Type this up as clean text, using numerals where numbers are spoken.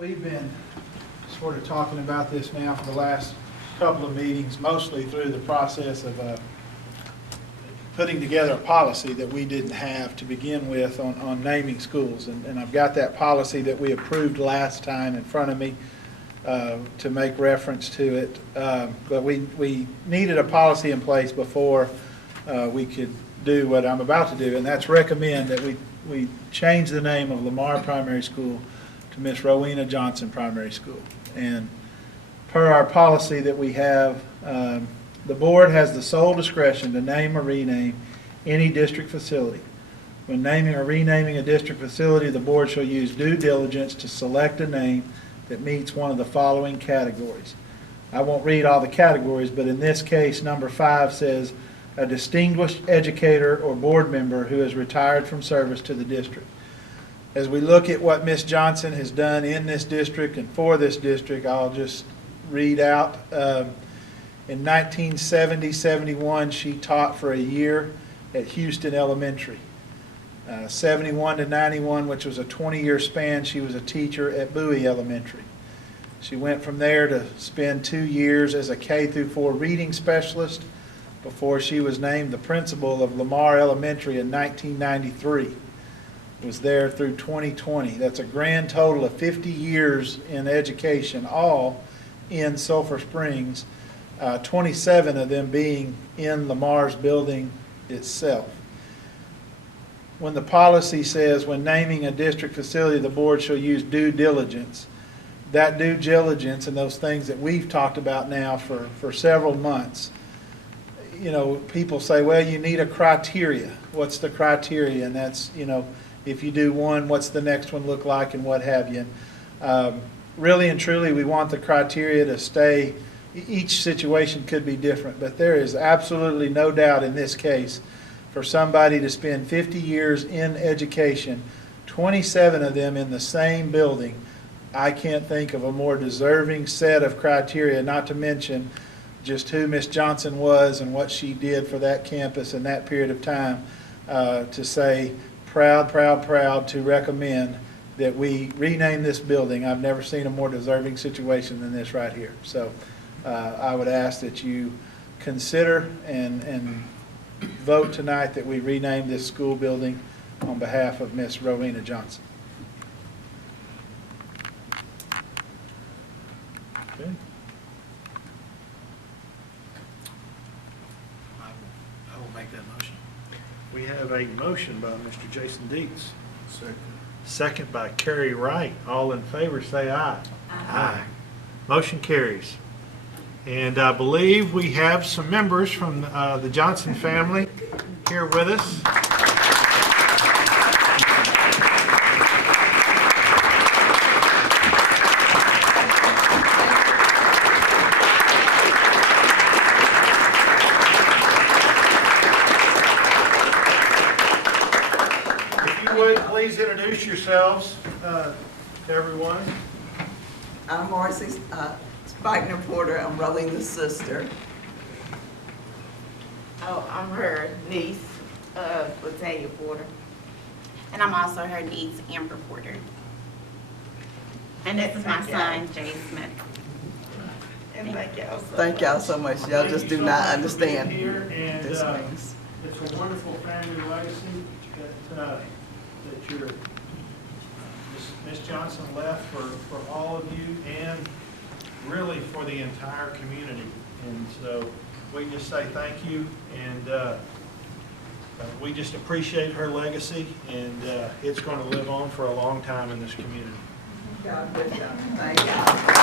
We've been sort of talking about this now for the last couple of meetings, mostly through the process of putting together a policy that we didn't have to begin with on naming schools. And I've got that policy that we approved last time in front of me to make reference to it. But we needed a policy in place before we could do what I'm about to do, and that's recommend that we change the name of Lamar Primary School to Miss Rowena Johnson Primary School. And per our policy that we have, the board has the sole discretion to name or rename any district facility. When naming or renaming a district facility, the board shall use due diligence to select a name that meets one of the following categories. I won't read all the categories, but in this case, number 5 says, a distinguished educator or board member who has retired from service to the district. As we look at what Ms. Johnson has done in this district and for this district, I'll just read out. In 1970-71, she taught for a year at Houston Elementary. 71 to 91, which was a 20-year span, she was a teacher at Bowie Elementary. She went from there to spend 2 years as a K-4 reading specialist before she was named the principal of Lamar Elementary in 1993. Was there through 2020. That's a grand total of 50 years in education, all in Sulphur Springs, 27 of them being in Lamar's building itself. When the policy says when naming a district facility, the board shall use due diligence, that due diligence and those things that we've talked about now for several months, you know, people say, well, you need a criteria. What's the criteria? And that's, you know, if you do one, what's the next one look like and what have you. Really and truly, we want the criteria to stay. Each situation could be different, but there is absolutely no doubt in this case for somebody to spend 50 years in education, 27 of them in the same building. I can't think of a more deserving set of criteria, not to mention just who Miss Johnson was and what she did for that campus in that period of time, to say proud to recommend that we rename this building. I've never seen a more deserving situation than this right here. So I would ask that you consider and vote tonight that we rename this school building on behalf of Miss Rowena Johnson. Okay. I will make that motion. We have a motion by Mr. Jason Dietz. Second by Carrie Wright. All in favor say aye. Aye. Motion carries. And I believe we have some members from the Johnson family here with us. If you would, please introduce yourselves to everyone. I'm Marcy Spigner Porter. I'm Rowena's sister. Oh, I'm her niece, Latanya Porter. And I'm also her niece, Amber Porter. And this is my son, Jay Smith. And thank y'all so Thank much. y'all so much. Y'all just do not understand Here, and this means. it's a wonderful family legacy that your Miss Johnson left for all of you and really for the entire community. And so we just say thank you, and we just appreciate her legacy, and it's going to live on for a long time in this community. God bless y'all. Thank y'all.